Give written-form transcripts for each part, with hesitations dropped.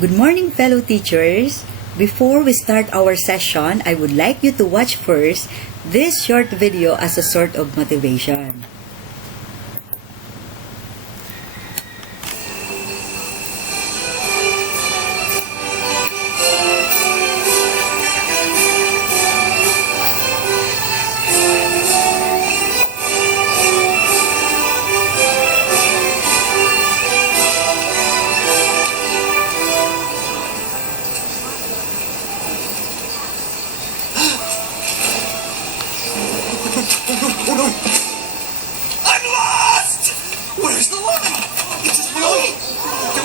Good morning, fellow teachers. Before we start our session, I would like you to watch first this short video as a sort of motivation. Oh no! I'm lost! Where's the line? It's just really...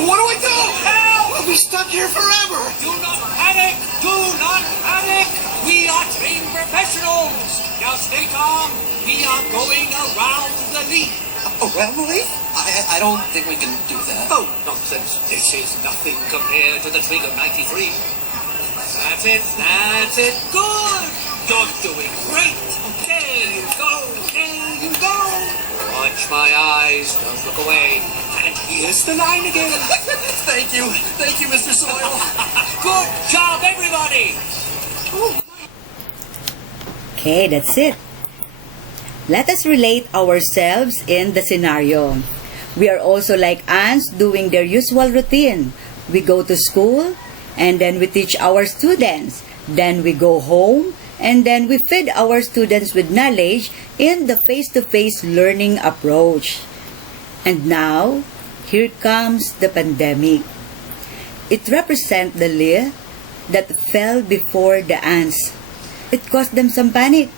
What do I do? Help! We'll be stuck here forever! Do not panic! Do not panic! We are trained professionals! Now stay calm! We are going around the leaf! Around the leaf? I don't think we can do that. Oh, nonsense. This is nothing compared to the twig of 93. That's it, that's it. Good! You're doing great! There you go, there you go! Watch my eyes, don't look away. And here's the line again. Thank you, Mr. Soil. Good job, everybody! Okay, that's it. Let us relate ourselves in the scenario. We are also like ants doing their usual routine. We go to school, and then we teach our students. Then we go home, and then we feed our students with knowledge in the face-to-face learning approach. And now, here comes the pandemic. It represents the leaf that fell before the ants. It caused them some panic.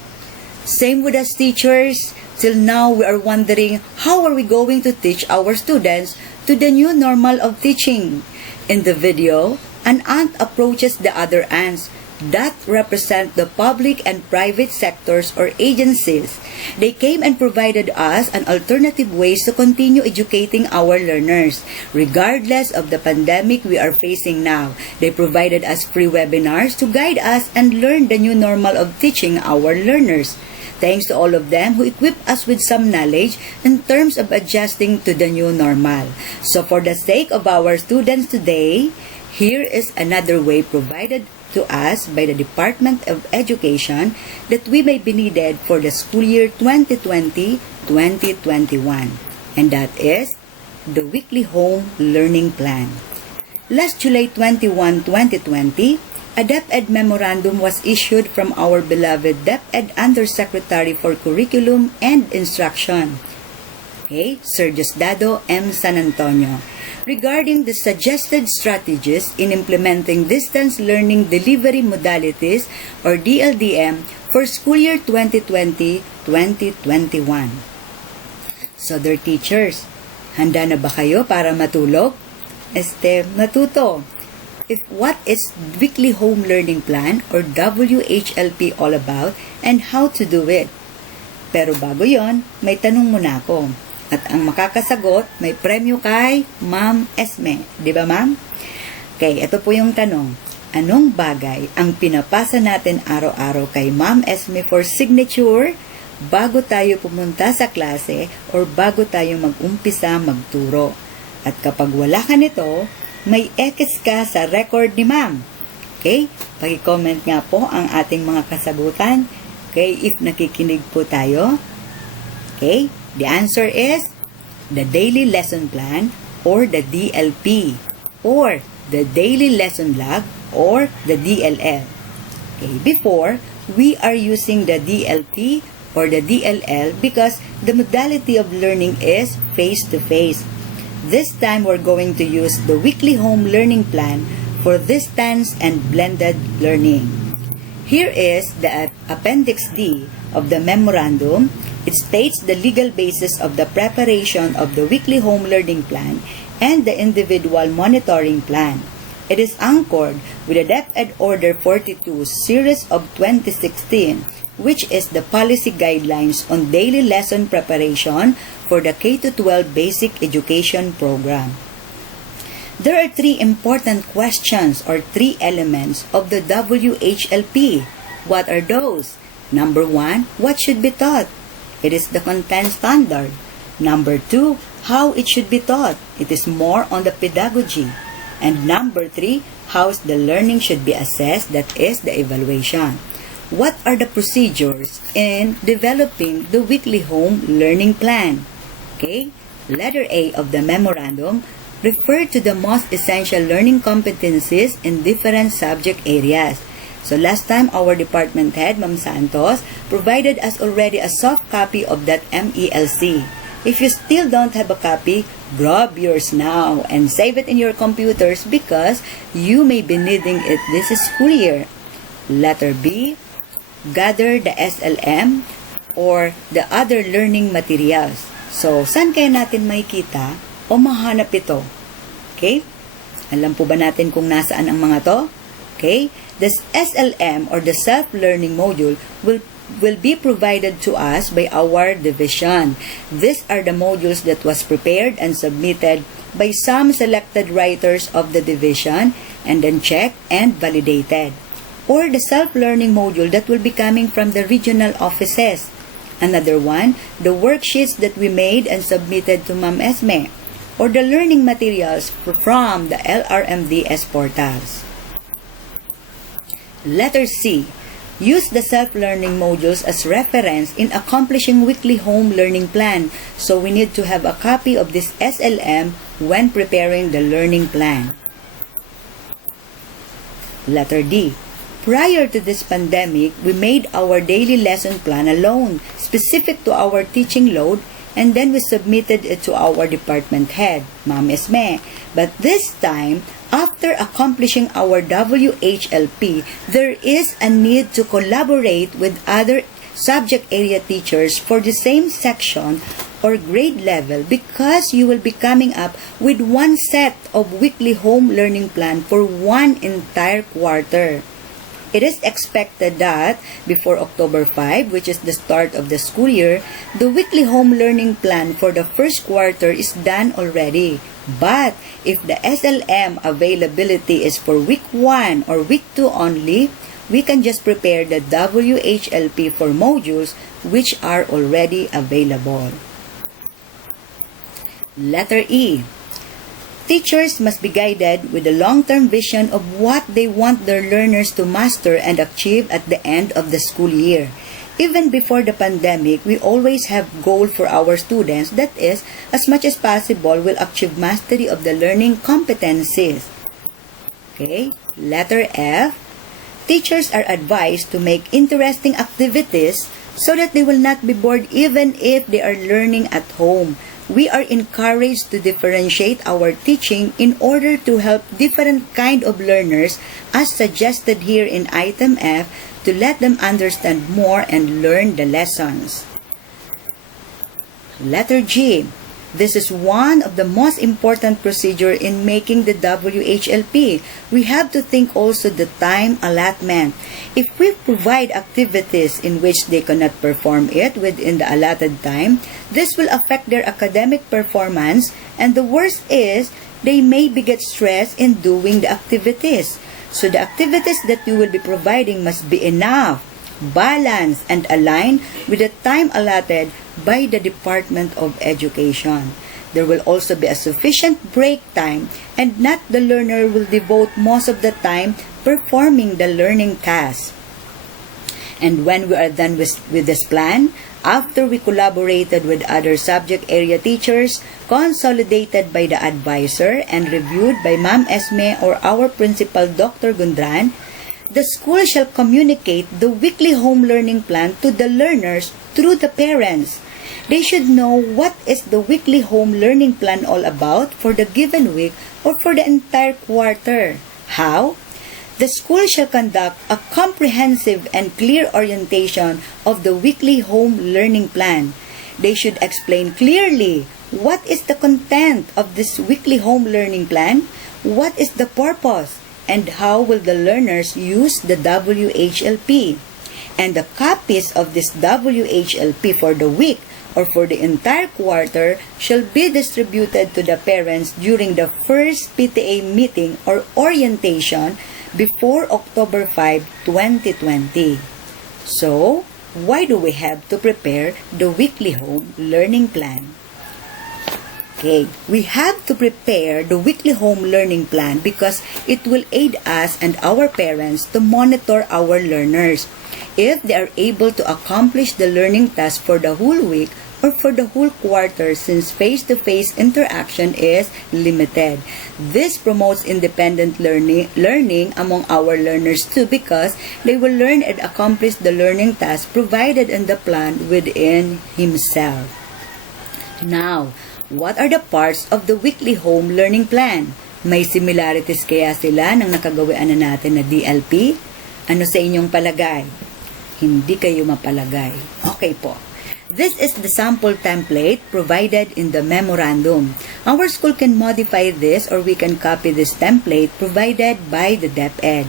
Same with us teachers. Till now, we are wondering how are we going to teach our students to the new normal of teaching. In the video, an ant approaches the other ants that represent the public and private sectors or agencies. They came and provided us an alternative ways to continue educating our learners. Regardless of the pandemic we are facing now, they provided us free webinars to guide us and learn the new normal of teaching our learners. Thanks to all of them who equipped us with some knowledge in terms of adjusting to the new normal. So for the sake of our students today, here is another way provided to us by the Department of Education that we may be needed for the school year 2020-2021. And that is the Weekly Home Learning Plan. Last July 21, 2020, Adept Memorandum was issued from our beloved DepEd Undersecretary for Curriculum and Instruction, Sir Diosdado M. San Antonio, regarding the suggested strategies in implementing distance learning delivery modalities or DLDM for school year 2020-2021. So dear teachers, handa na ba kayo para matulog? Matuto. If what is Weekly Home Learning Plan or WHLP all about and how to do it? Pero bago yon, may tanong muna ako. At ang makakasagot, may premyo kay Ma'am Esme. Di ba, Ma'am? Okay, ito po yung tanong. Anong bagay ang pinapasa natin araw-araw kay Ma'am Esme for signature bago tayo pumunta sa klase or bago tayo mag-umpisa magturo? At kapag wala ka nito, may X ka sa record ni Ma'am. Okay? Paki-comment nga po ang ating mga kasagutan. Okay, if nakikinig po tayo. Okay? The answer is the Daily Lesson Plan or the DLP or the Daily Lesson Log or the DLL. Okay, before, we are using the DLP or the DLL because the modality of learning is face-to-face. This time, we're going to use the Weekly Home Learning Plan for distance and blended learning. Here is the Appendix D of the memorandum. It states the legal basis of the preparation of the Weekly Home Learning Plan and the Individual Monitoring Plan. It is anchored with the DepEd Order 42 Series of 2016, which is the policy guidelines on daily lesson preparation for the K-12 basic education program. There are three important questions or three elements of the WHLP. What are those? Number 1, what should be taught? It is the content standard. Number 2, how it should be taught. It is more on the pedagogy. And number 3, how the learning should be assessed, that is the evaluation. What are the procedures in developing the weekly home learning plan? Okay, letter A of the memorandum refer to the most essential learning competencies in different subject areas. So last time, our department head, Ma'am Santos, provided us already a soft copy of that MELC. If you still don't have a copy, grab yours now and save it in your computers because you may be needing it this school year. Letter B, gather the SLM or the other learning materials. So, saan kaya natin makikita o mahanap ito? Okay? Alam po ba natin kung nasaan ang mga to? Okay? The SLM or the self-learning module will be provided to us by our division. These are the modules that was prepared and submitted by some selected writers of the division and then checked and validated. Or the self-learning module that will be coming from the regional offices. Another one, the worksheets that we made and submitted to Ma'am Esme. Or the learning materials from the LRMDS portals. Letter C, use the self-learning modules as reference in accomplishing weekly home learning plan. So we need to have a copy of this SLM when preparing the learning plan. Letter D, prior to this pandemic, we made our daily lesson plan alone, specific to our teaching load, and then we submitted it to our department head, Ma'am Esme. But this time, after accomplishing our WHLP, there is a need to collaborate with other subject area teachers for the same section or grade level because you will be coming up with one set of weekly home learning plan for one entire quarter. It is expected that before October 5, which is the start of the school year, the weekly home learning plan for the first quarter is done already. But if the SLM availability is for week 1 or week 2 only, we can just prepare the WHLP for modules which are already available. Letter E. Teachers must be guided with a long-term vision of what they want their learners to master and achieve at the end of the school year. Even before the pandemic, we always have goal for our students, that is, as much as possible, will achieve mastery of the learning competencies. Okay, letter F. Teachers are advised to make interesting activities so that they will not be bored even if they are learning at home. We are encouraged to differentiate our teaching in order to help different kind of learners as suggested here in item F to let them understand more and learn the lessons. Letter G. This is one of the most important procedure in making the WHLP. We have to think also the time allotment. If we provide activities in which they cannot perform it within the allotted time, this will affect their academic performance, and the worst is they may get stressed in doing the activities. So the activities that you will be providing must be enough, balanced, and aligned with the time allotted by the Department of Education. There will also be a sufficient break time, and not the learner will devote most of the time performing the learning task. And when we are done with this plan, after we collaborated with other subject area teachers, consolidated by the advisor, and reviewed by Ma'am Esme or our principal, Dr. Gundran, the school shall communicate the weekly home learning plan to the learners through the parents. They should know what is the weekly home learning plan all about for the given week or for the entire quarter. How? The school shall conduct a comprehensive and clear orientation of the weekly home learning plan. They should explain clearly what is the content of this weekly home learning plan, what is the purpose, and how will the learners use the WHLP. And the copies of this WHLP for the week or for the entire quarter shall be distributed to the parents during the first PTA meeting or orientation before October 5, 2020. So, why do we have to prepare the weekly home learning plan? Okay, we have to prepare the weekly home learning plan because it will aid us and our parents to monitor our learners if they are able to accomplish the learning task for the whole week or for the whole quarter, since face-to-face interaction is limited. This promotes independent learning among our learners too, because they will learn and accomplish the learning task provided in the plan within himself. Now, what are the parts of the weekly home learning plan? May similarities kaya sila ng nakagawian na natin na DLP? Ano sa inyong palagay? Hindi kayo mapalagay. Okay po. This is the sample template provided in the memorandum. Our school can modify this or we can copy this template provided by the DepEd.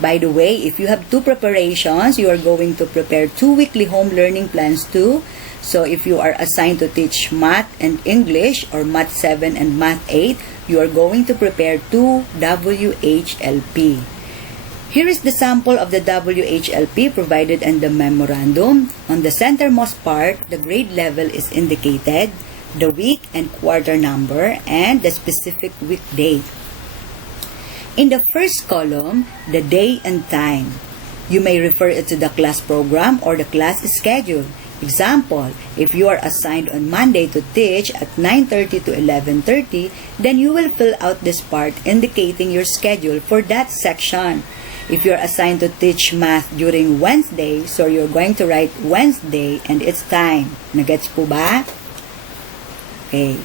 By the way, if you have two preparations, you are going to prepare 2 weekly home learning plans too. So if you are assigned to teach Math and English or Math 7 and Math 8, you are going to prepare 2 WHLP. Here is the sample of the WHLP provided in the memorandum. On the centermost part, the grade level is indicated, the week and quarter number, and the specific week date. In the first column, the day and time. You may refer it to the class program or the class schedule. Example, if you are assigned on Monday to teach at 9:30 to 11:30, then you will fill out this part indicating your schedule for that section. If you are assigned to teach math during Wednesday, so you're going to write Wednesday and its time. Nagets po ba? Okay.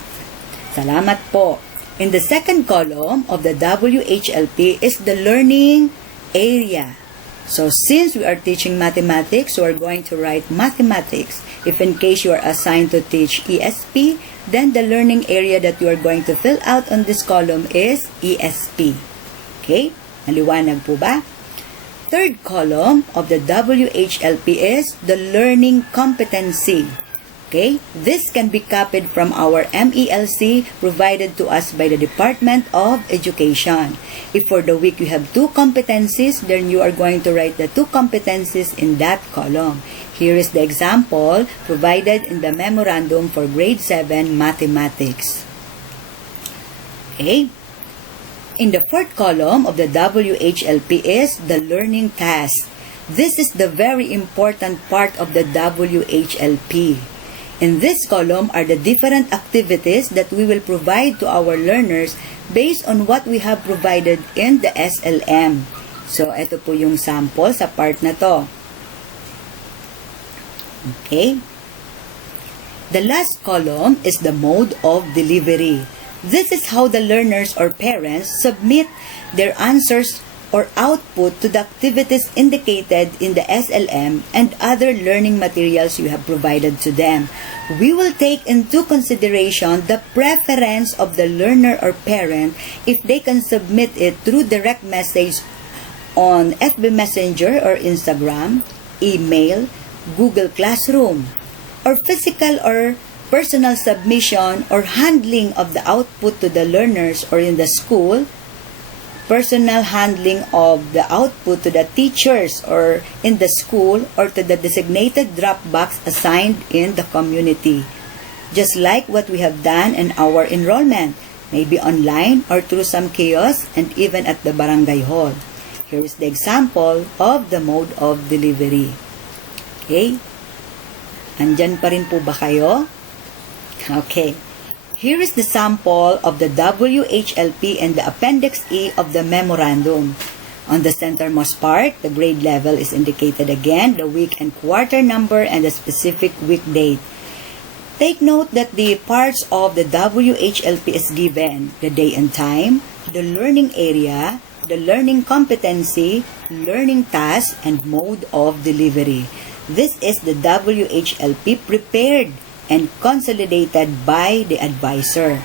Salamat po. In the second column of the WHLP is the learning area. So, since we are teaching mathematics, we are going to write mathematics. If in case you are assigned to teach ESP, then the learning area that you are going to fill out on this column is ESP. Okay? Naliwanag po ba? Third column of the WHLP is the learning competency. Okay? This can be copied from our MELC provided to us by the Department of Education. If for the week you have 2 competencies, then you are going to write the 2 competencies in that column. Here is the example provided in the memorandum for grade 7 mathematics. Okay? In the fourth column of the WHLP is the learning task. This is the very important part of the WHLP. In this column are the different activities that we will provide to our learners based on what we have provided in the SLM. So, ito po yung sample sa part na to. Okay? The last column is the mode of delivery. This is how the learners or parents submit their answers or output to the activities indicated in the SLM and other learning materials you have provided to them. We will take into consideration the preference of the learner or parent if they can submit it through direct message on FB Messenger or Instagram, email, Google Classroom, or physical or personal submission or handling of the output to the learners or in the school, personal handling of the output to the teachers or in the school or to the designated drop box assigned in the community. Just like what we have done in our enrollment, maybe online or through some kiosk and even at the barangay hall. Here is the example of the mode of delivery. Okay? Andyan pa rin po ba kayo? Okay. Here is the sample of the WHLP and the Appendix E of the memorandum. On the centermost part, the grade level is indicated again, the week and quarter number, and the specific week date. Take note that the parts of the WHLP is given, the day and time, the learning area, the learning competency, learning task, and mode of delivery. This is the WHLP prepared and consolidated by the advisor.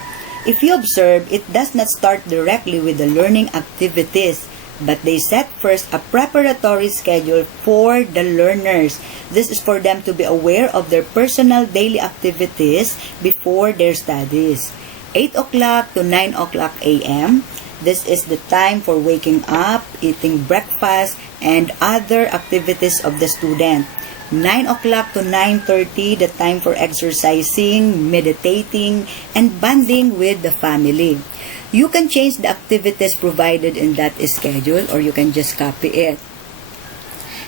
If you observe, it does not start directly with the learning activities, but they set first a preparatory schedule for the learners. This is for them to be aware of their personal daily activities before their studies. 8 o'clock to 9 o'clock a.m. This is the time for waking up, eating breakfast, and other activities of the student. 9 o'clock to 9:30, the time for exercising, meditating, and bonding with the family. You can change the activities provided in that schedule, or you can just copy it.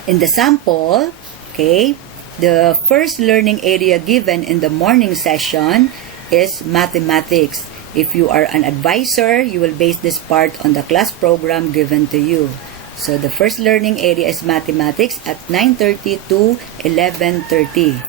In the sample, okay, the first learning area given in the morning session is mathematics. If you are an advisor, you will base this part on the class program given to you. So the first learning area is mathematics at 9:30 to 11:30.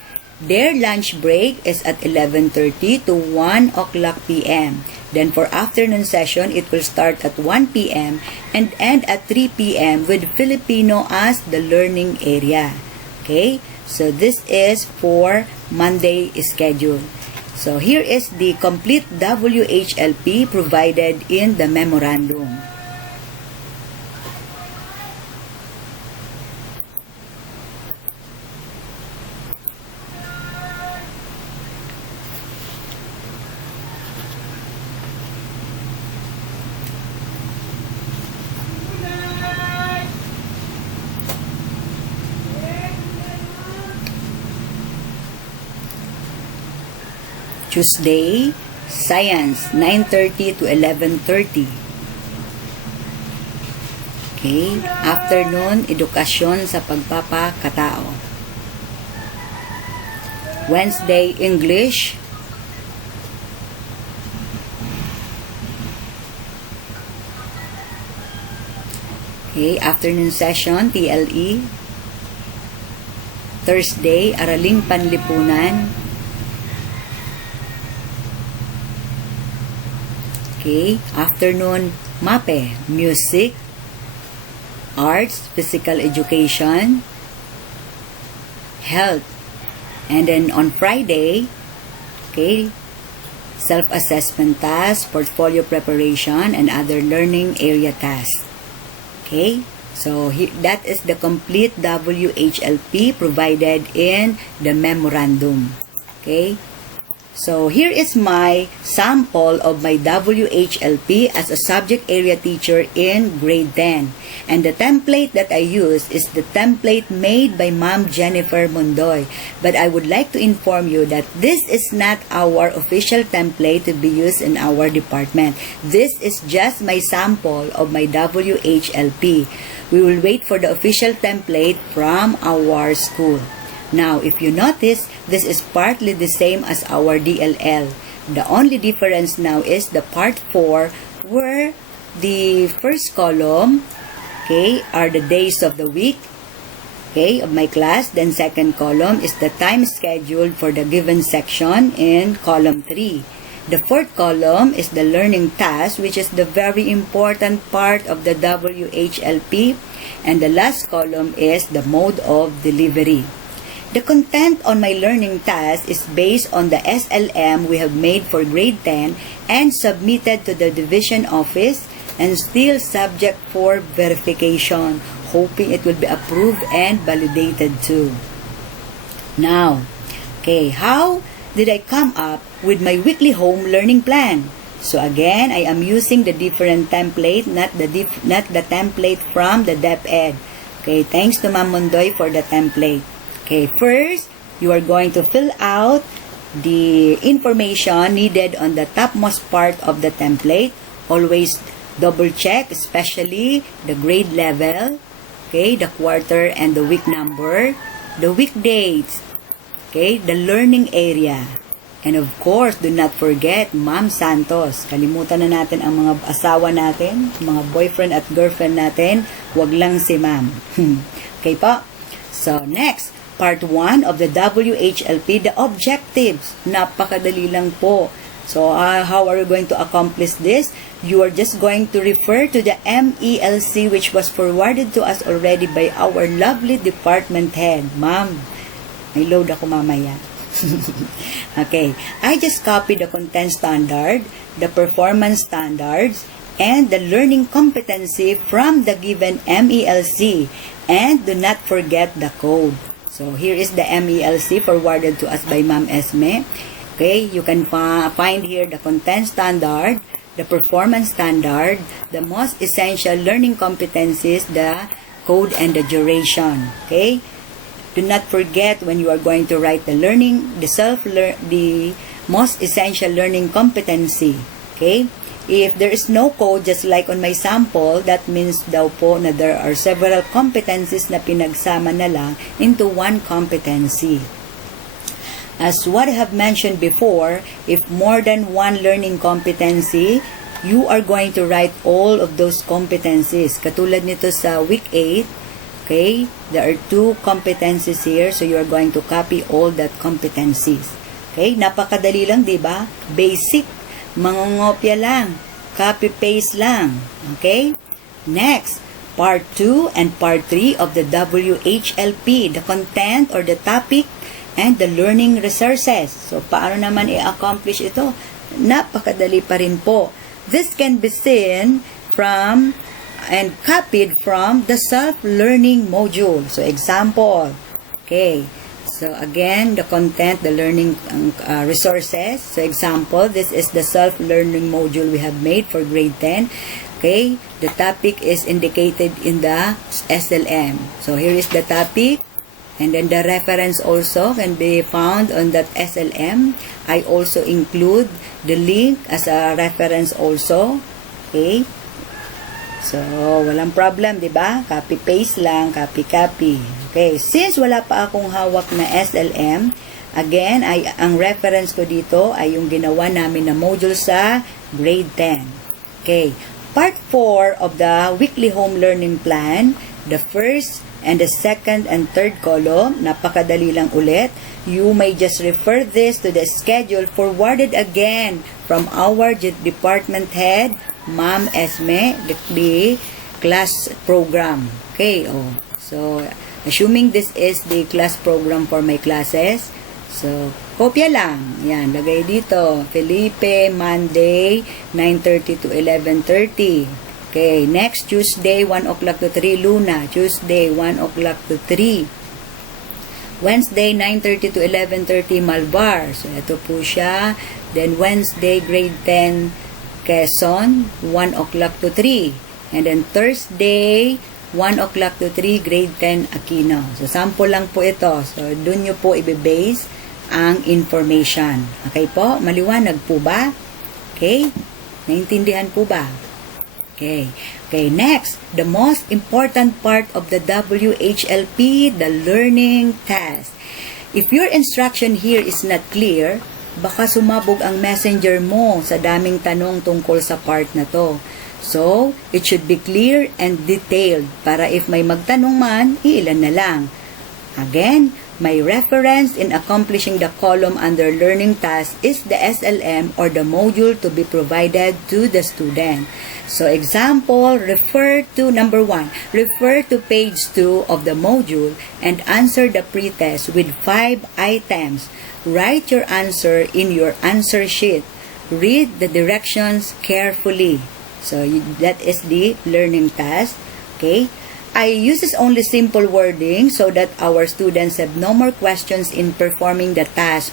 Their lunch break is at 11:30 to 1 o'clock p.m. Then for afternoon session, it will start at 1 p.m. and end at 3 p.m. with Filipino as the learning area. Okay? So this is for Monday schedule. So here is the complete WHLP provided in the memorandum. Tuesday, Science, 9:30 to 11:30. Okay. Afternoon, Edukasyon sa Pagpapakatao. Wednesday, English. Okay. Afternoon session, TLE. Thursday, Araling Panlipunan. Okay, afternoon, MAPE, music, arts, physical education, health. And then on Friday, okay, self-assessment tasks, portfolio preparation, and other learning area tasks. Okay, so that is the complete WHLP provided in the memorandum. Okay. So here is my sample of my WHLP as a subject area teacher in grade 10. And the template that I use is the template made by Ma'am Jennifer Mondoy. But I would like to inform you that this is not our official template to be used in our department. This is just my sample of my WHLP. We will wait for the official template from our school. Now, if you notice, this is partly the same as our DLL. The only difference now is the part 4, where the first column, okay, are the days of the week, okay, of my class. Then second column is the time schedule for the given section in column 3. The fourth column is the learning task, which is the very important part of the WHLP. And the last column is the mode of delivery. The content on my learning task is based on the SLM we have made for grade 10 and submitted to the division office and still subject for verification, hoping it will be approved and validated too. Now, okay, how did I come up with my weekly home learning plan? So again, I am using the different template, not the template from the DepEd. Okay, thanks to Ma'am Mondoy for the template. Okay, first, you are going to fill out the information needed on the topmost part of the template. Always double check, especially the grade level, okay, the quarter and the week number, the week dates, okay, the learning area. And of course, do not forget Ma'am Santos. Kalimutan na natin ang mga asawa natin, mga boyfriend at girlfriend natin. Wag lang si Ma'am. Okay po? So, next. Part 1 of the WHLP, the objectives. Napakadali lang po. So, how are you going to accomplish this? You are just going to refer to the MELC which was forwarded to us already by our lovely department head. Ma'am, may load ako mamaya. Okay. I just copied the content standard, the performance standards, and the learning competency from the given MELC. And do not forget the code. So, here is the MELC forwarded to us by Ma'am Esme. Okay, you can find here the content standard, the performance standard, the most essential learning competencies, the code, and the duration. Okay, do not forget when you are going to write the the most essential learning competency. Okay? If there is no code, just like on my sample, that means daw po na there are several competencies na pinagsama na lang into one competency. As what I have mentioned before, if more than one learning competency, you are going to write all of those competencies. Katulad nito sa week 8, okay, there are 2 competencies here, so you are going to copy all that competencies. Okay, napakadali lang, di ba? Basic, mangongopya lang, copy-paste lang. Okay? Next, part 2 and part 3 of the WHLP, the content or the topic and the learning resources. So, paano naman i-accomplish ito? Napakadali pa rin po. This can be seen from and copied from the self-learning module. So, example. Okay. So, again, the content, the learning resources. So, example, this is the self-learning module we have made for grade 10. Okay. The topic is indicated in the SLM. So, here is the topic. And then the reference also can be found on that SLM. I also include the link as a reference also. Okay. So, walang problem, di ba? Copy-paste lang, copy-copy. Okay, since wala pa akong hawak na SLM, again, ang reference ko dito ay yung ginawa namin na module sa grade 10. Okay, part 4 of the weekly home learning plan, the first and the second and third column, napakadali lang ulit. You may just refer this to the schedule forwarded again from our department head, Ma'am Esme, the class program. Okay, so, assuming this is the class program for my classes, so, kopya lang. Yan, lagay dito. Felipe, Monday, 9:30 to 11:30. Okay, next Tuesday, 1 o'clock to 3, Luna. Tuesday, 1 o'clock to 3. Wednesday, 9:30 to 11:30, Malbar. So, ito po siya. Then, Wednesday, grade 10, Quezon, 1 o'clock to 3. And then, Thursday, 1 o'clock to 3, grade 10, Aquino. So, sample lang po ito. So, dun nyo po i-base ang information. Okay po? Maliwanag po ba? Okay? Naintindihan po ba? Okay. Okay, next, the most important part of the WHLP, the learning task. If your instruction here is not clear, baka sumabog ang messenger mo sa daming tanong tungkol sa part na to. So, it should be clear and detailed para if may magtanong man, iilan na lang. Again, my reference in accomplishing the column under learning task is the SLM or the module to be provided to the student. So, example, refer to number 1. Refer to page 2 of the module and answer the pretest with 5 items. Write your answer in your answer sheet. Read the directions carefully. So, that is the learning task. Okay? I use only simple wording so that our students have no more questions in performing the task.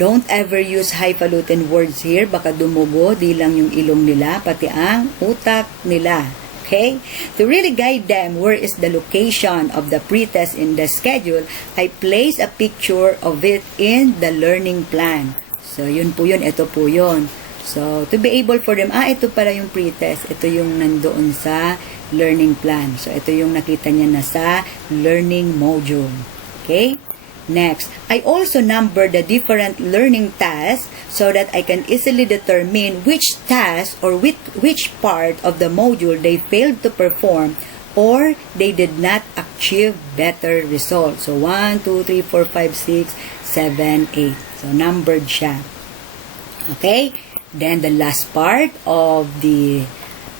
Don't ever use highfalutin words here. Baka dumugo, di lang yung ilong nila, pati ang utak nila. Okay? To really guide them where is the location of the pretest in the schedule, I place a picture of it in the learning plan. So, yun po yun. Ito po yun. So, to be able for them, ito pala yung pretest. Ito yung nandoon sa learning plan. So, ito yung nakita niya na sa learning module. Okay? Next, I also number the different learning tasks so that I can easily determine which task or which part of the module they failed to perform or they did not achieve better results. So, 1, 2, 3, 4, 5, 6, 7, 8. So, numbered siya. Okay? Then, the last part of the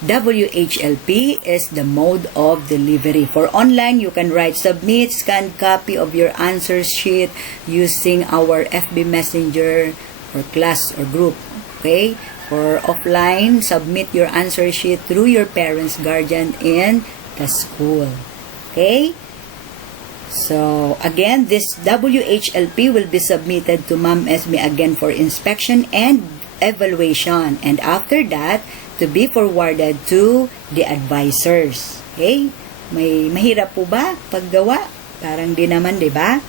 WHLP is the mode of delivery. For online, you can write submit, scanned copy of your answer sheet using our FB Messenger or class or group. Okay? For offline, submit your answer sheet through your parents, guardian, in the school. Okay? So, again, this WHLP will be submitted to Ma'am Esme again for inspection and evaluation. And after that, to be forwarded to the advisors. Okay? May mahirap po ba paggawa? Parang di naman, di ba?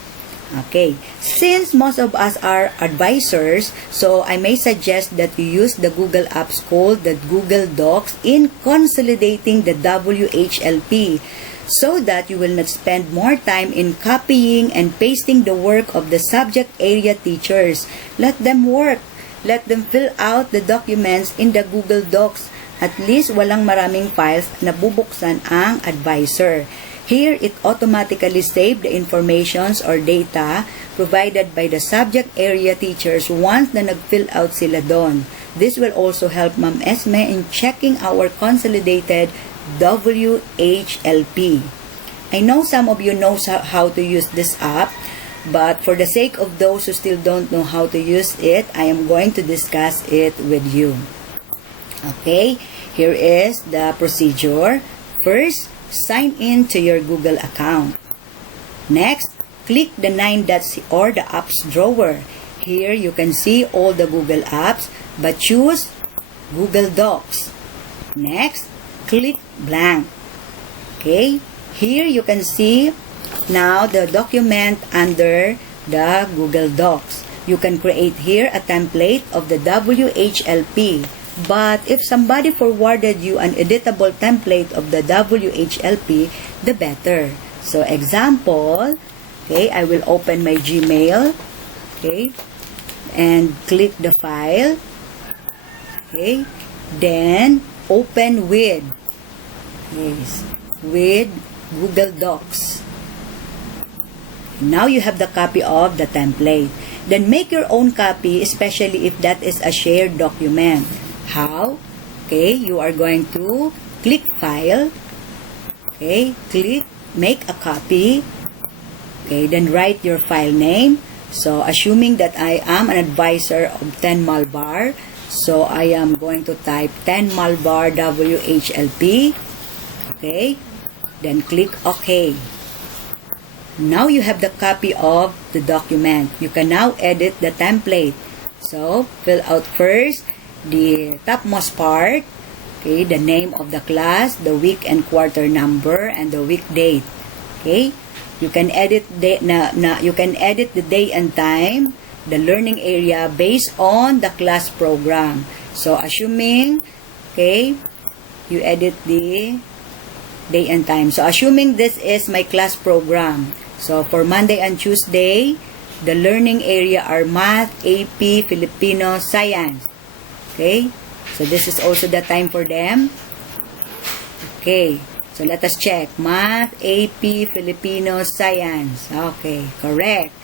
Okay. Since most of us are advisors, so I may suggest that you use the Google apps called the Google Docs in consolidating the WHLP so that you will not spend more time in copying and pasting the work of the subject area teachers. Let them work. Let them fill out the documents in the Google Docs. At least walang maraming files na bubuksan ang advisor. Here, it automatically saves the informations or data provided by the subject area teachers once na nag-fill out sila doon. This will also help Ma'am Esme in checking our consolidated WHLP. I know some of you know how to use this app, but for the sake of those who still don't know how to use it, I am going to discuss it with you. Okay, here is the procedure. First, sign in to your Google account. Next, click the 9 dots or the apps drawer. Here you can see all the Google apps, but choose Google Docs. Next, click blank. Okay, here you can see now the document under the Google Docs. You can create here a template of the WHLP. But if somebody forwarded you an editable template of the WHLP, the better. So example, okay, I will open my Gmail, okay, and click the file, okay, then open with, yes, with Google Docs. Now you have the copy of the template. Then make your own copy, especially if that is a shared document. How? Okay, you are going to click File. Okay, click Make a Copy. Okay, then write your file name. So, assuming that I am an advisor of 10 Malbar, so I am going to type 10 Malbar WHLP. Okay, then click OK. Now you have the copy of the document. You can now edit the template. So, fill out first the topmost part, okay, the name of the class, the week and quarter number, and the week date. Okay, you can edit you can edit the day and time, the learning area based on the class program. So assuming, okay, you edit the day and time. So assuming this is my class program. So for Monday and Tuesday, the learning area are Math, AP, Filipino, Science. Okay, so this is also the time for them. Okay, so let us check. Math, AP, Filipino, Science. Okay, correct.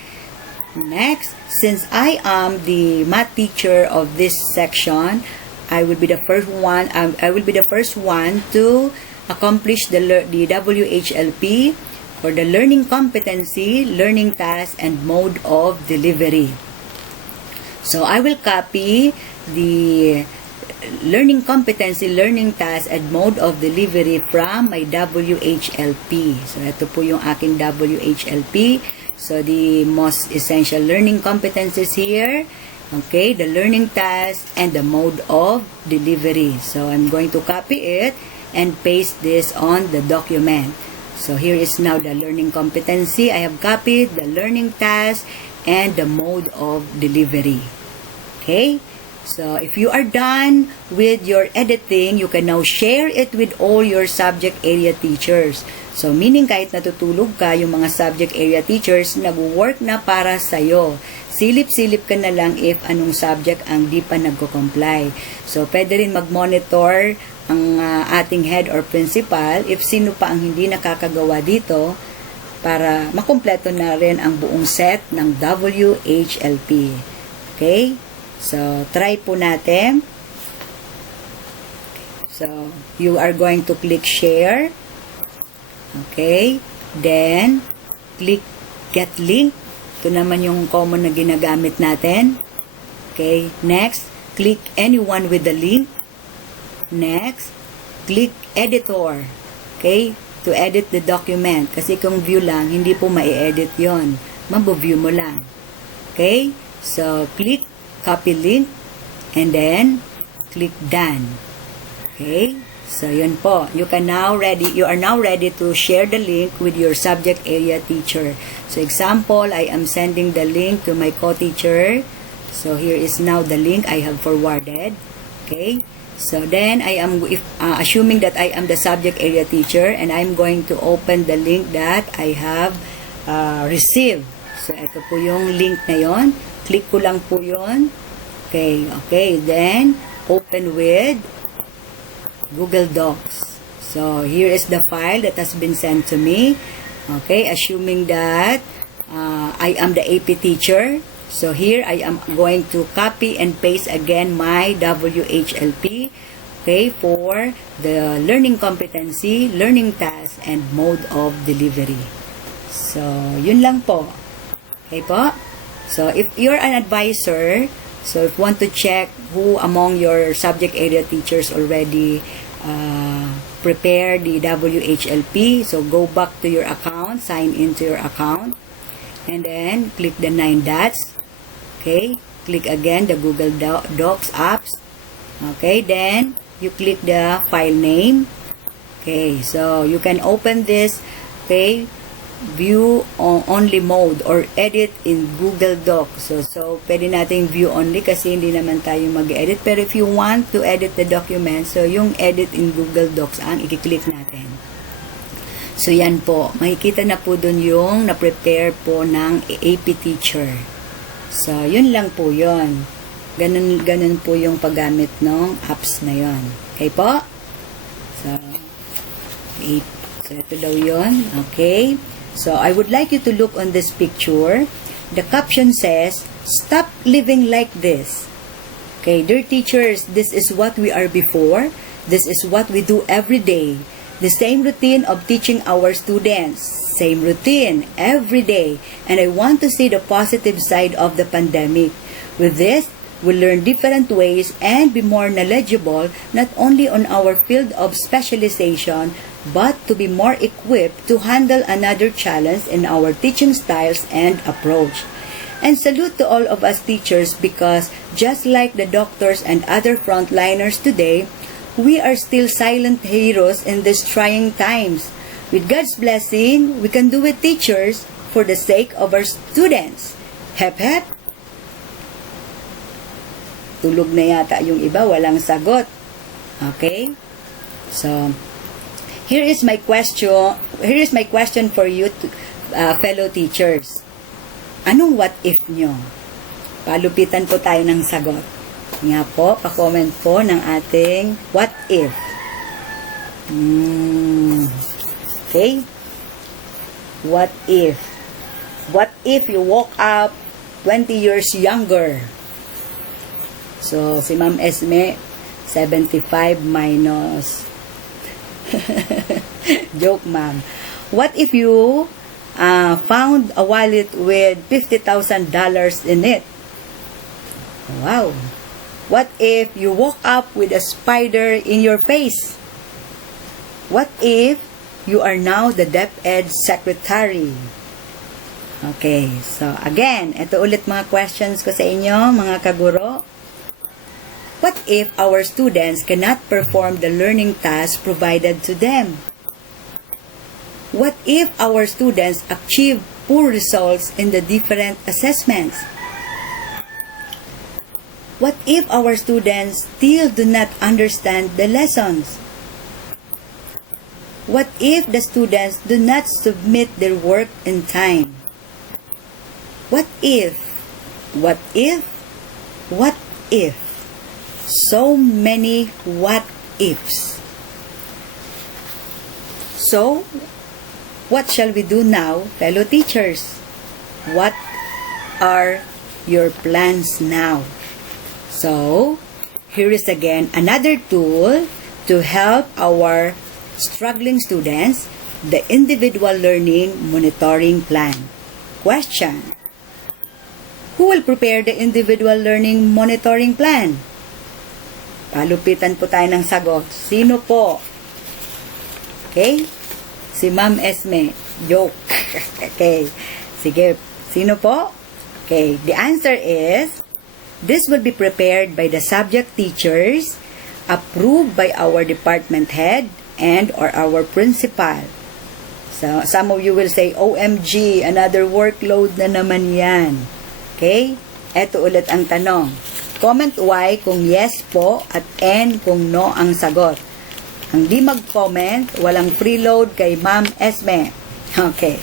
Next, since I am the math teacher of this section, I will be the first one. I will be the first one to accomplish the WHLP for the learning competency, learning task, and mode of delivery. So I will copy the learning competency, learning task, and mode of delivery from my WHLP. So, ito po yung aking WHLP. So, the most essential learning competencies here. Okay, the learning task and the mode of delivery. So, I'm going to copy it and paste this on the document. So, here is now the learning competency. I have copied the learning task and the mode of delivery. Okay? So, if you are done with your editing, you can now share it with all your subject area teachers. So, meaning kahit natutulog ka, yung mga subject area teachers, nag-work na para sa'yo. Silip-silip ka na lang if anong subject ang di pa nagko-comply. So, pwede rin mag-monitor ang ating head or principal if sino pa ang hindi nakakagawa dito para makumpleto na rin ang buong set ng WHLP. Okay? So, try po natin. So, you are going to click share. Okay. Then, click get link. Ito naman yung common na ginagamit natin. Okay. Next, click anyone with the link. Next, click editor. Okay. To edit the document. Kasi kung view lang, hindi po ma-edit yon. Mabo-view mo lang. Okay. So, click copy link, and then click done. Okay, So, yun po. You are now ready to share the link with your subject area teacher. So, example, I am sending the link to my co-teacher. So, here is now the link I have forwarded. Okay? So, then, assuming that I am the subject area teacher, and I'm going to open the link that I have received. So, ito po yung link na yon. Click ko lang po yon. Okay. Then, open with Google Docs. So, here is the file that has been sent to me. Okay, assuming that I am the AP teacher. So, here I am going to copy and paste again my WHLP, okay, for the learning competency, learning task, and mode of delivery. So, yun lang po. Okay po? So, if you're an advisor, so if you want to check who among your subject area teachers already prepare the WHLP, so go back to your account, sign into your account, and then click the 9 dots. Okay, click again the Google Docs apps. Okay, then you click the file name. Okay, so you can open this, okay, view only mode or edit in Google Docs. So pwede nating view only kasi hindi naman tayo mag-edit. Pero if you want to edit the document, so yung edit in Google Docs ang i-click natin. So yan po, makikita na po dun yung na-prepare po ng AP teacher. So yun lang po yun. Ganun po yung paggamit ng apps na yun. Okay po? So ito daw yun. Okay. So, I would like you to look on this picture. The caption says, "Stop living like this." Okay, dear teachers, this is what we are before. This is what we do every day. The same routine of teaching our students. Same routine every day. And I want to see the positive side of the pandemic. With this, we'll learn different ways and be more knowledgeable, not only on our field of specialization, but to be more equipped to handle another challenge in our teaching styles and approach. And salute to all of us teachers because just like the doctors and other frontliners today, we are still silent heroes in these trying times. With God's blessing, we can do it, teachers, for the sake of our students. Hep hep! Tulog na yata yung iba, walang sagot. Okay? So, Here is my question for you, fellow teachers. Anong what if nyo? Palupitan po tayo ng sagot. Nga po, pa-comment po ng ating what if. Okay? What if? What if you woke up 20 years younger? So, si Ma'am Esme, 75 minus joke, ma'am. What if you found a wallet with $50,000 in it? Wow. What if you woke up with a spider in your face? What if you are now the DepEd secretary? Okay, so again, ito ulit mga questions ko sa inyo, mga kaguro. What if our students cannot perform the learning tasks provided to them? What if our students achieve poor results in the different assessments? What if our students still do not understand the lessons? What if the students do not submit their work in time? What if? What if? What if? So many what ifs. So, what shall we do now, fellow teachers? What are your plans now? So, here is again another tool to help our struggling students, the individual learning monitoring plan. Question: who will prepare the individual learning monitoring plan? Palupitan po tayo ng sagot. Sino po? Okay? Si Ma'am Esme. Joke. Okay. Sige. Sino po? Okay. The answer is, this will be prepared by the subject teachers approved by our department head and or our principal. So, some of you will say, OMG, another workload na naman yan. Okay? Eto ulit ang tanong. Comment Y kung yes po at N kung no ang sagot. Ang di mag-comment, walang preload kay Ma'am Esme. Okay.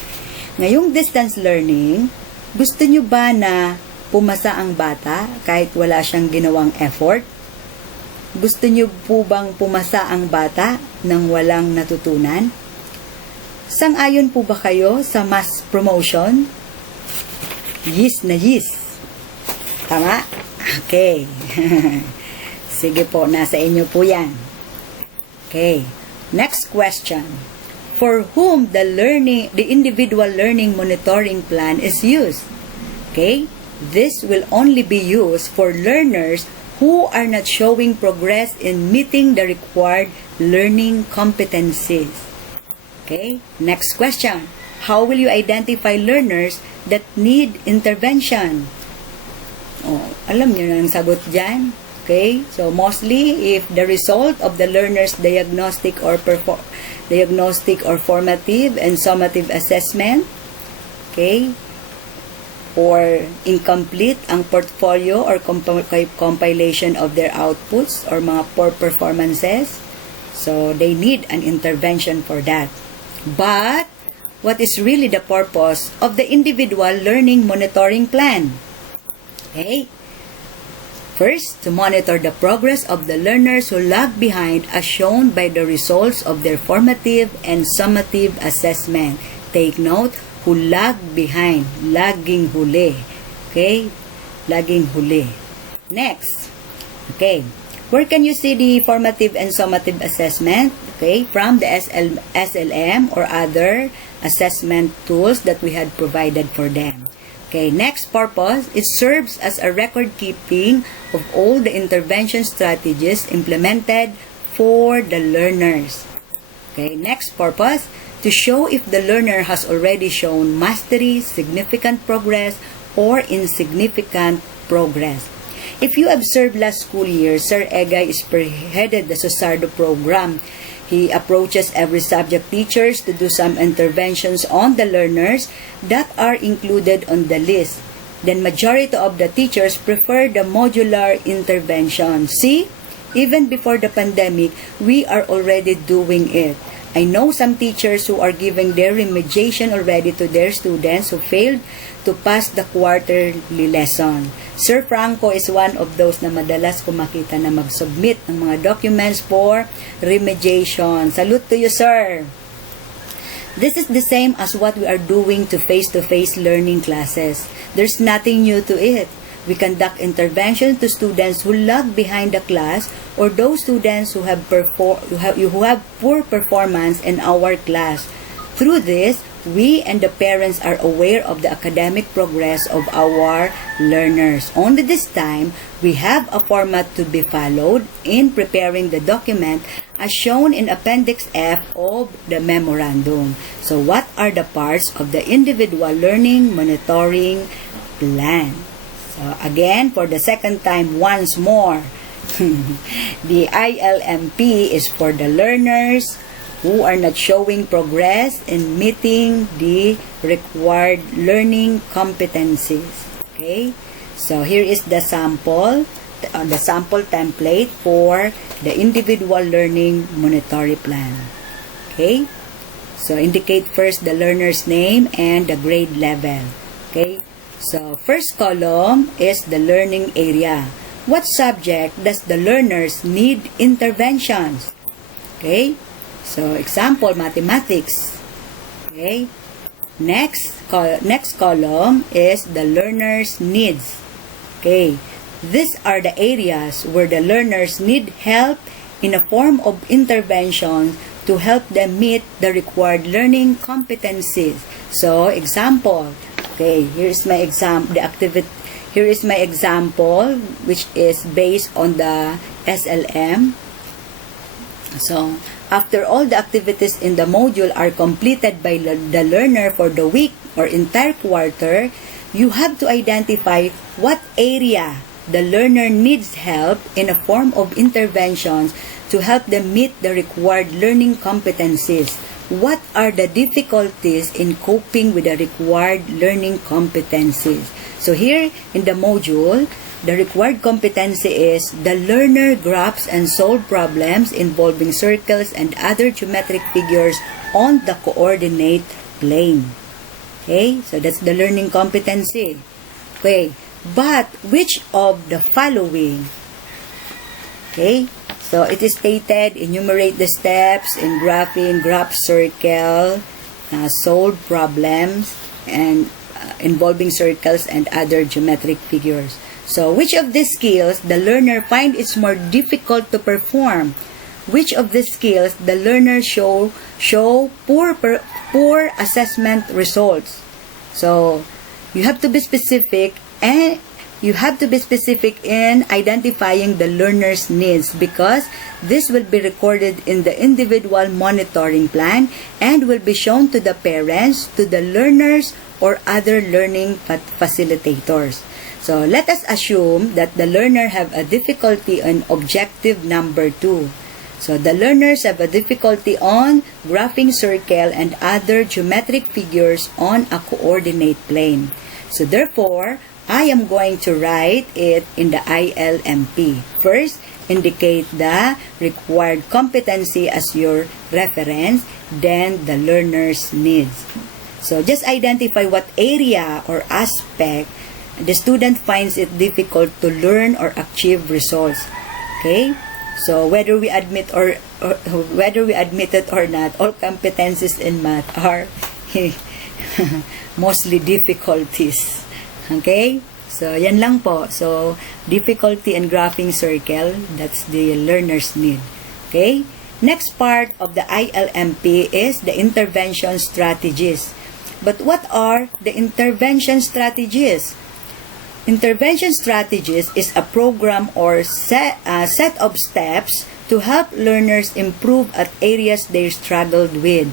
Ngayong distance learning, gusto nyo ba na pumasa ang bata kahit wala siyang ginawang effort? Gusto nyo po bang pumasa ang bata nang walang natutunan? Sang-ayon po ba kayo sa mass promotion? Yes na yes. Tama? Okay. Sige po, nasa inyo po yan. Okay. Next question. For whom the individual learning monitoring plan is used? Okay? This will only be used for learners who are not showing progress in meeting the required learning competencies. Okay? Next question. How will you identify learners that need intervention? Oh, alam niyo na ang sagot dyan. Okay? So, mostly, if the result of the learner's diagnostic or formative and summative assessment, okay, or incomplete ang portfolio or compilation of their outputs or mga poor performances, so they need an intervention for that. But, what is really the purpose of the individual learning monitoring plan? Okay? First, to monitor the progress of the learners who lag behind as shown by the results of their formative and summative assessment. Take note, who lag behind, lagging huli. Okay? Lagging huli. Next, okay, where can you see the formative and summative assessment? Okay, from the SLM or other assessment tools that we had provided for them. Okay, next purpose, it serves as a record keeping of all the intervention strategies implemented for the learners. Okay, next purpose, to show if the learner has already shown mastery, significant progress, or insignificant progress. If you observed last school year, Sir Egay spearheaded the Susardo program. He approaches every subject teachers to do some interventions on the learners that are included on the list. Then majority of the teachers prefer the modular intervention. See, even before the pandemic, we are already doing it. I know some teachers who are giving their remediation already to their students who failed to pass the quarterly lesson. Sir Franco is one of those na madalas ko makita na mag-submit ng mga documents for remediation. Salute to you, sir! This is the same as what we are doing to face-to-face learning classes. There's nothing new to it. We conduct interventions to students who lag behind the class or those students who have poor performance in our class. Through this, we and the parents are aware of the academic progress of our learners. Only this time, we have a format to be followed in preparing the document as shown in Appendix F of the memorandum. So, what are the parts of the individual learning monitoring plan? So, again, for the second time, once more, the ILMP is for the learners who are not showing progress in meeting the required learning competencies. Okay? So, here is the sample template for the individual learning monitoring plan. Okay? So, indicate first the learner's name and the grade level. Okay? So, first column is the learning area. What subject does the learners need interventions? Okay? So, example, mathematics. Okay? Next column is the learner's needs. Okay? These are the areas where the learners need help in a form of intervention to help them meet the required learning competencies. So, example. Okay, here's my Here is my example, which is based on the SLM. So, after all the activities in the module are completed by the learner for the week or entire quarter, you have to identify what area the learner needs help in a form of interventions to help them meet the required learning competencies. What are the difficulties in coping with the required learning competencies? So here in the module, the required competency is the learner grasps and solve problems involving circles and other geometric figures on the coordinate plane. Okay, so that's the learning competency. Okay, but which of the following? Okay, so it is stated, enumerate the steps in graphing, graph circle, solve problems, and involving circles and other geometric figures. So, which of these skills the learner find it's more difficult to perform? Which of these skills the learner show poor assessment results? So, you have to be specific, and you have to be specific in identifying the learner's needs, because this will be recorded in the individual monitoring plan and will be shown to the parents, to the learners, or other learning facilitators. So, let us assume that the learner have a difficulty on objective number 2. So, the learners have a difficulty on graphing circle and other geometric figures on a coordinate plane. So, therefore, I am going to write it in the ILMP. First, indicate the required competency as your reference, then the learner's needs. So, just identify what area or aspect the student finds it difficult to learn or achieve results. Okay? So, whether we admit it or not, all competencies in math are mostly difficulties. Okay? So, yan lang po. So, difficulty in graphing circle, that's the learner's need. Okay? Next part of the ILMP is the intervention strategies. But what are the intervention strategies? Intervention strategies is a program or set of steps to help learners improve at areas they struggled with.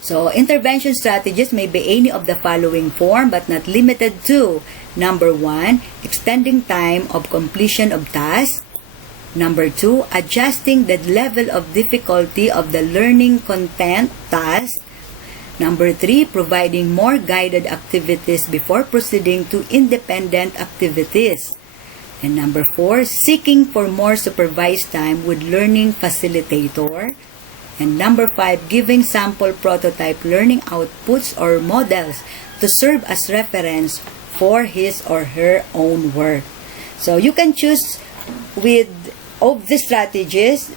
So, intervention strategies may be any of the following form but not limited to: number 1, extending time of completion of tasks. Number 2, adjusting the level of difficulty of the learning content task. Number 3, providing more guided activities before proceeding to independent activities. And number 4, seeking for more supervised time with learning facilitator. And number 5, giving sample prototype learning outputs or models to serve as reference for his or her own work. So you can choose with of these strategies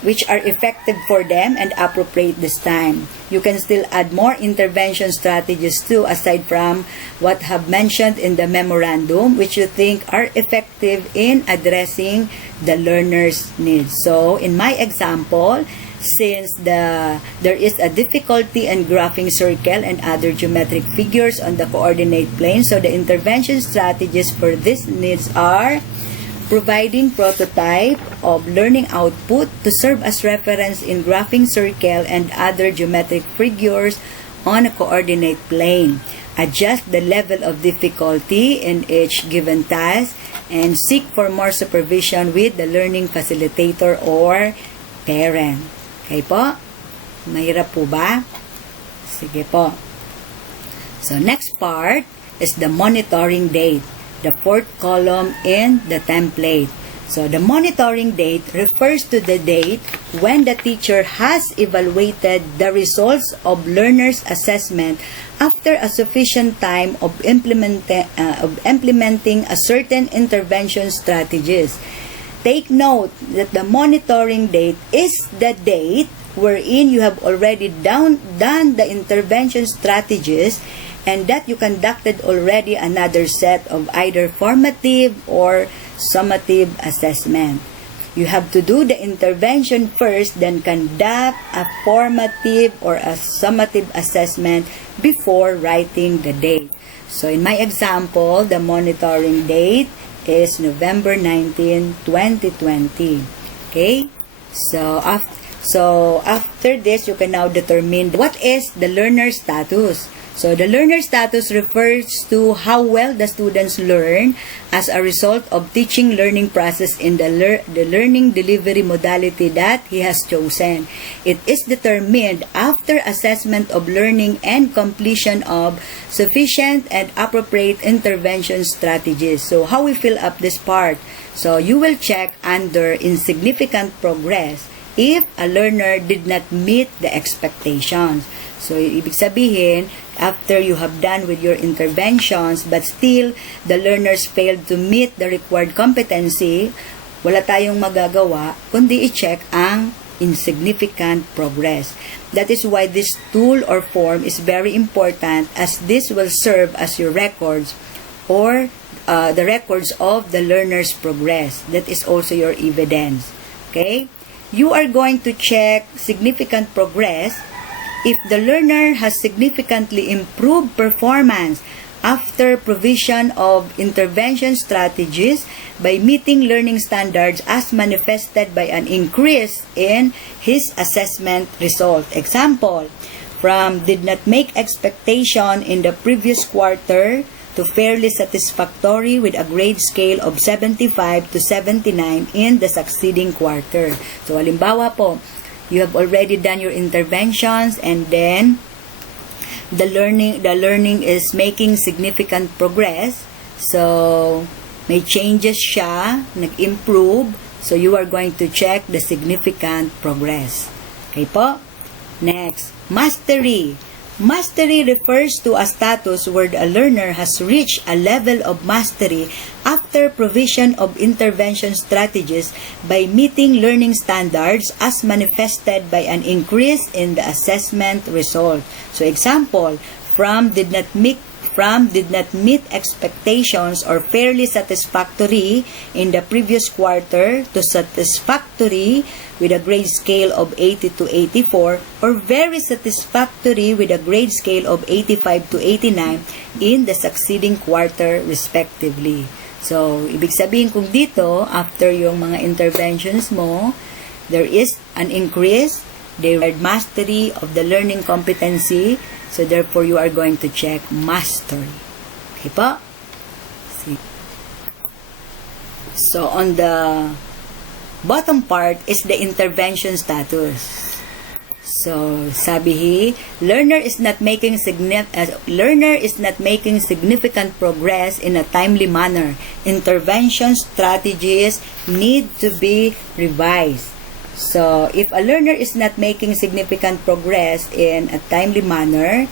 which are effective for them and appropriate this time. You can still add more intervention strategies too, aside from what have mentioned in the memorandum, which you think are effective in addressing the learner's needs. So, in my example, since there is a difficulty in graphing circle and other geometric figures on the coordinate plane, so the intervention strategies for these needs are providing prototype of learning output to serve as reference in graphing circle and other geometric figures on a coordinate plane. Adjust the level of difficulty in each given task and seek for more supervision with the learning facilitator or parent. Okay po? Mahirap po ba? Sige po. So, next part is the monitoring date, the fourth column in the template. So, the monitoring date refers to the date when the teacher has evaluated the results of learners' assessment after a sufficient time of implementing a certain intervention strategies. Take note that the monitoring date is the date wherein you have already done the intervention strategies and that you conducted already another set of either formative or summative assessment. You have to do the intervention first, then conduct a formative or a summative assessment before writing the date. So in my example, the monitoring date is November 19, 2020. Okay? So after this, you can now determine what is the learner status. So, the learner status refers to how well the students learn as a result of teaching learning process in the learning delivery modality that he has chosen. It is determined after assessment of learning and completion of sufficient and appropriate intervention strategies. So, how we fill up this part? So, you will check under insignificant progress if a learner did not meet the expectations. So, ibig sabihin, after you have done with your interventions, but still, the learners failed to meet the required competency, wala tayong magagawa, kundi i-check ang insignificant progress. That is why this tool or form is very important, as this will serve as your records or the records of the learner's progress. That is also your evidence. Okay? You are going to check significant progress if the learner has significantly improved performance after provision of intervention strategies by meeting learning standards as manifested by an increase in his assessment result. Example, from did not make expectation in the previous quarter to fairly satisfactory with a grade scale of 75 to 79 in the succeeding quarter. So, halimbawa po, you have already done your interventions and then the learning is making significant progress. So, may changes siya, nag-improve. So, you are going to check the significant progress. Okay po? Next, mastery. Mastery refers to a status where a learner has reached a level of mastery after provision of intervention strategies by meeting learning standards as manifested by an increase in the assessment result. So, example, from did not meet expectations or fairly satisfactory in the previous quarter to satisfactory with a grade scale of 80 to 84 or very satisfactory with a grade scale of 85 to 89 in the succeeding quarter respectively. So, ibig sabihin kung dito, after yung mga interventions mo, there is an increase, they had mastery of the learning competency. So, therefore, you are going to check mastery. Okay po? See. So, on the bottom part is the intervention status. So, sabi learner is not making significant progress in a timely manner. Intervention strategies need to be revised. So, if a learner is not making significant progress in a timely manner,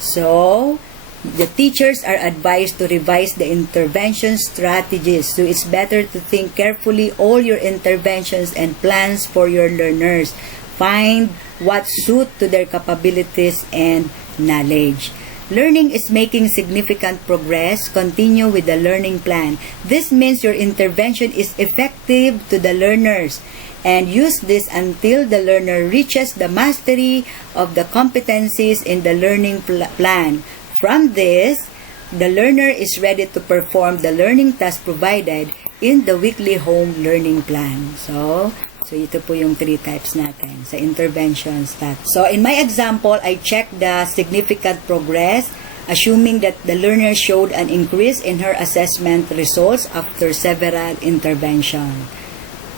so the teachers are advised to revise the intervention strategies. So, it's better to think carefully all your interventions and plans for your learners. Find what suit to their capabilities and knowledge. Learning is making significant progress. Continue with the learning plan. This means your intervention is effective to the learners. And use this until the learner reaches the mastery of the competencies in the learning plan. From this, the learner is ready to perform the learning task provided in the weekly home learning plan. So ito po yung 3 types natin sa intervention status. So, in my example, I checked the significant progress, assuming that the learner showed an increase in her assessment results after several interventions.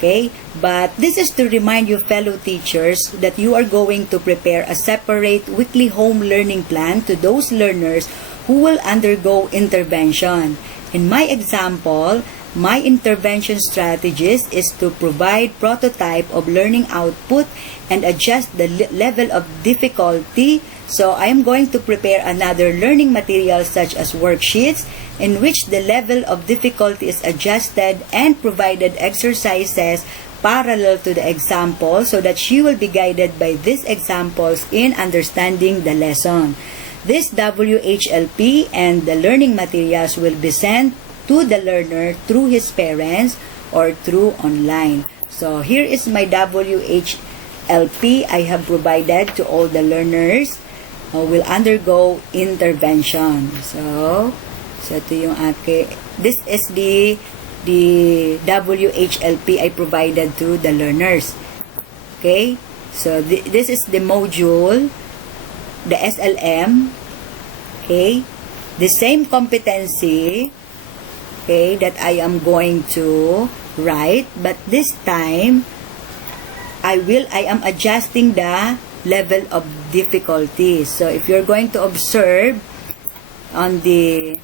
Okay? But this is to remind you, fellow teachers, that you are going to prepare a separate weekly home learning plan to those learners who will undergo intervention. In my example, my intervention strategies is to provide prototype of learning output and adjust the level of difficulty. So, I am going to prepare another learning material such as worksheets in which the level of difficulty is adjusted and provided exercises parallel to the example so that she will be guided by these examples in understanding the lesson. This WHLP and the learning materials will be sent to the learner through his parents or through online. So, here is my WHLP I have provided to all the learners who will undergo intervention. So ito yung this is the WHLP I provided to the learners. Okay? So, this is the module, the SLM, Okay? The same competency, okay, that I am going to write, but this time I am adjusting the level of difficulty. So if you're going to observe on the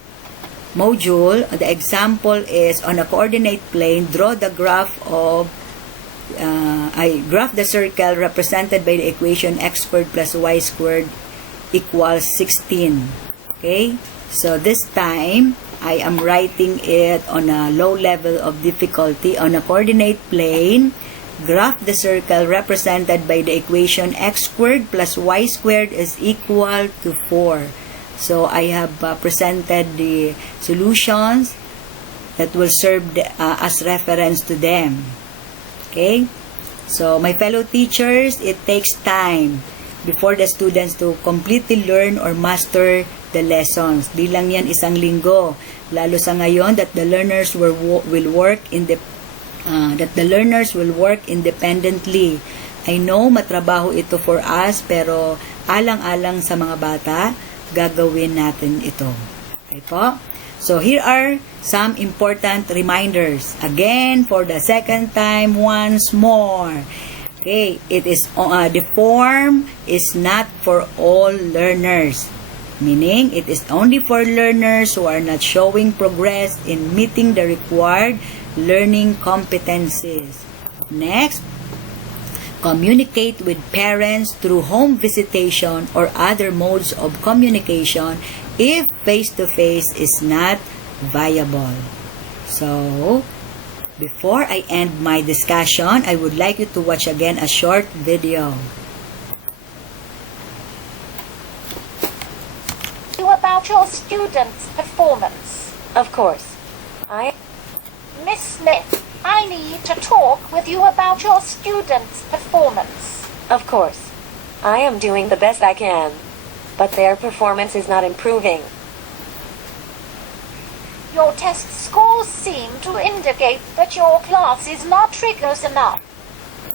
module, the example is on a coordinate plane, draw the graph of I graph the circle represented by the equation x squared plus y squared equals 16. Okay? So this time, I am writing it on a low level of difficulty on a coordinate plane. Graph the circle represented by the equation x squared plus y squared is equal to 4. So I have presented the solutions that will serve as reference to them. Okay? So my fellow teachers, it takes time before the students to completely learn or master the lessons. Di lang yan isang linggo. Lalo sa ngayon that the learners will work independently. I know matrabaho ito for us, pero alang-alang sa mga bata, gagawin natin ito. Okay po? So here are some important reminders. Again, for the second time, once more. Okay, it is the form is not for all learners. Meaning, it is only for learners who are not showing progress in meeting the required learning competencies. Next, communicate with parents through home visitation or other modes of communication if face-to-face is not viable. So, before I end my discussion, I would like you to watch again a short video. About your students' performance. Of course. Miss Smith, I need to talk with you about your students' performance. Of course. I am doing the best I can, but their performance is not improving. Your test scores seem to indicate that your class is not rigorous enough.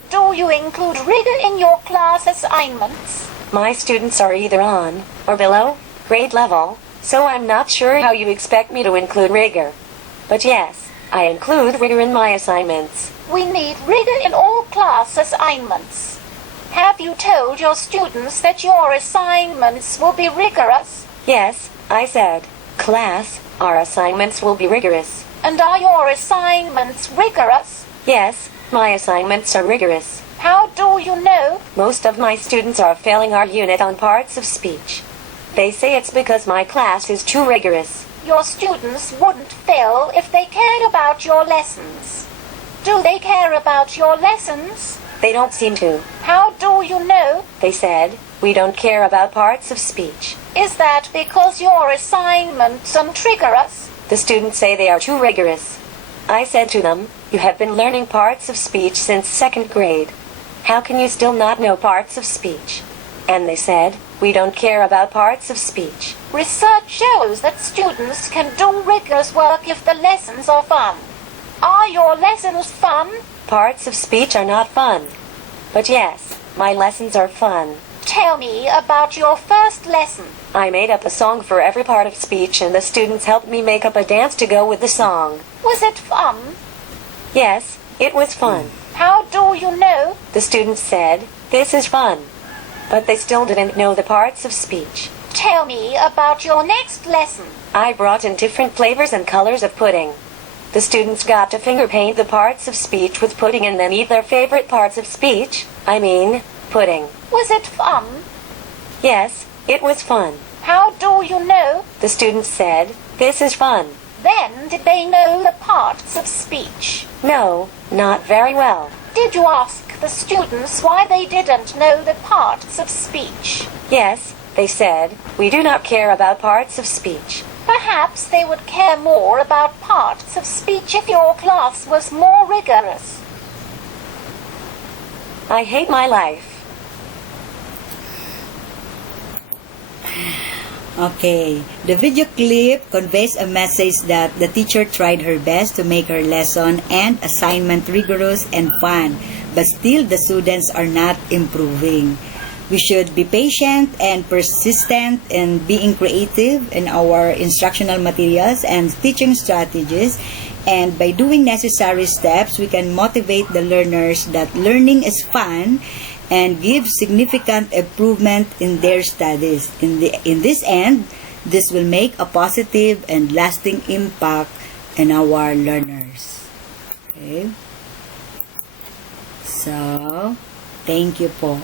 Do you include rigor in your class assignments? My students are either on or below grade level, so I'm not sure how you expect me to include rigor. But yes, I include rigor in my assignments. We need rigor in all class assignments. Have you told your students that your assignments will be rigorous? Yes, I said, class, our assignments will be rigorous. And are your assignments rigorous? Yes, my assignments are rigorous. How do you know? Most of my students are failing our unit on parts of speech. They say it's because my class is too rigorous. Your students wouldn't fail if they cared about your lessons. Do they care about your lessons? They don't seem to. How do you know? They said, we don't care about parts of speech. Is that because your assignments aren't rigorous? The students say they are too rigorous. I said to them, you have been learning parts of speech since 2nd grade. How can you still not know parts of speech? And they said, we don't care about parts of speech. Research shows that students can do rigorous work if the lessons are fun. Are your lessons fun? Parts of speech are not fun. But yes, my lessons are fun. Tell me about your first lesson. I made up a song for every part of speech and the students helped me make up a dance to go with the song. Was it fun? Yes, it was fun. How do you know? The students said, this is fun. But they still didn't know the parts of speech. Tell me about your next lesson. I brought in different flavors and colors of pudding. The students got to finger paint the parts of speech with pudding and then eat their favorite parts of speech. I mean, pudding. Was it fun? Yes, it was fun. How do you know? The students said, this is fun. Then did they know the parts of speech? No, not very well. Did you ask the students why they didn't know the parts of speech? Yes, they said, we do not care about parts of speech. Perhaps they would care more about parts of speech if your class was more rigorous. I hate my life. Okay, the video clip conveys a message that the teacher tried her best to make her lesson and assignment rigorous and fun, but still the students are not improving. We should be patient and persistent in being creative in our instructional materials and teaching strategies. And by doing necessary steps, we can motivate the learners that learning is fun and give significant improvement in their studies. In this end, this will make a positive and lasting impact in our learners. Okay? So, thank you po.